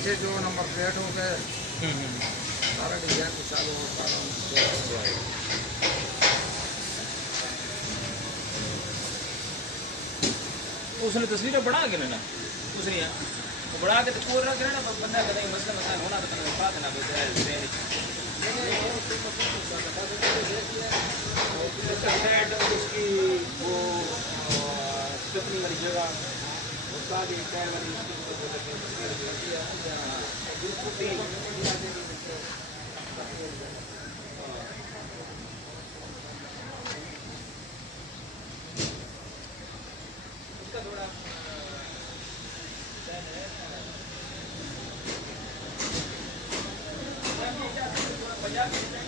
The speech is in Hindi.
पीछे जो नंबर प्लेट हो गए सारा डिजाइन चालू उसने तस्वीरें बढ़ा के ना उसने बढ़ा के तो पूरा रख ना बंदा कहीं मसला मसला होना तो बात ना उसकी वो चटनी वाली जगह उसका भी पैर वाली उसका थोड़ा पंजाब